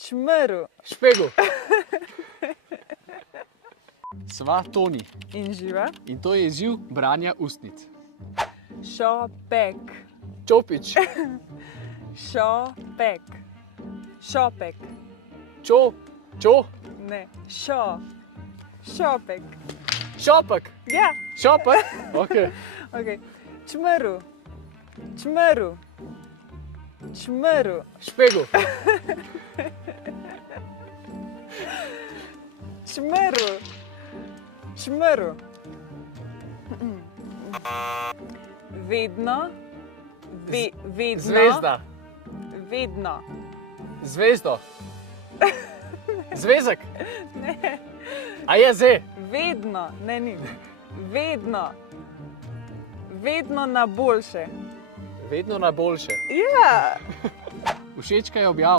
Čmrl. Špegel. Sva Toni. In živa. In to je izziv branja ustnic. Šopek. Čopič. Šopek. Šopek. Čo. Ne. Šopek. Šopek. Ja. Šopek. Ok. Okay. Čmrl. Špegel. Čmrl. Vedno. Zvezda. Vedno. Zvezdo. Zvezek. Ne. A je ze? Vedno. Ne, ni. Vedno. Vedno na boljše. Vedno na boljše. Ja. Všečka je objava.